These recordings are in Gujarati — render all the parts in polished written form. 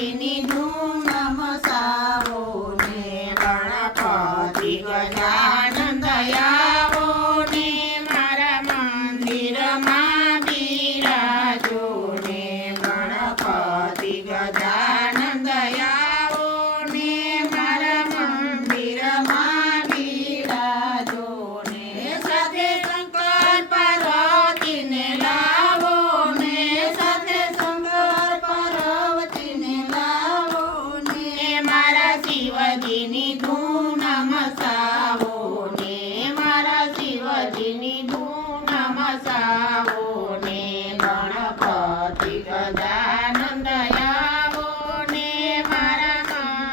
શિવજીની ધૂન મસાવો ને ગણપતિ ગજાનંદ આવો ને મારા મંદિરમાં બિરાજો ને ગણપતિ ગજાનંદ આવો ને મારા મંદિરમાં બિરાજો ને સાથે શંકર પાર્વતીને લાવો ને સાથે શંકર પાર્વતીને લાવો ને મારા શિવજીની ધૂન મસાવો ને મારા શિવજીની ધૂન મસાવો ને ગણપતિ ગજાનંદ આવો ને મારા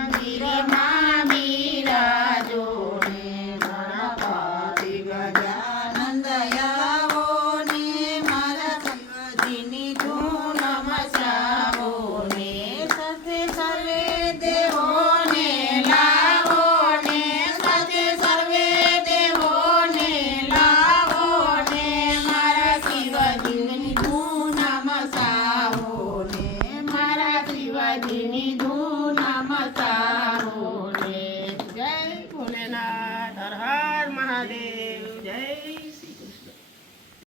મંદિરમાં બિરાજો ને ગણપતિ ગજાનંદ આવો ને મારા શિવજીની ધૂન મસાવો ને સાથે સર્વે દેવોને લાવો ને સાથે સર્વે દેવોને લાવો ને મારા શિવજીની ધૂન મસાવો ને મારા શિવજીની ધૂન મસાવો ને જય ભોલેનાથ હર હર મહાદેવ જય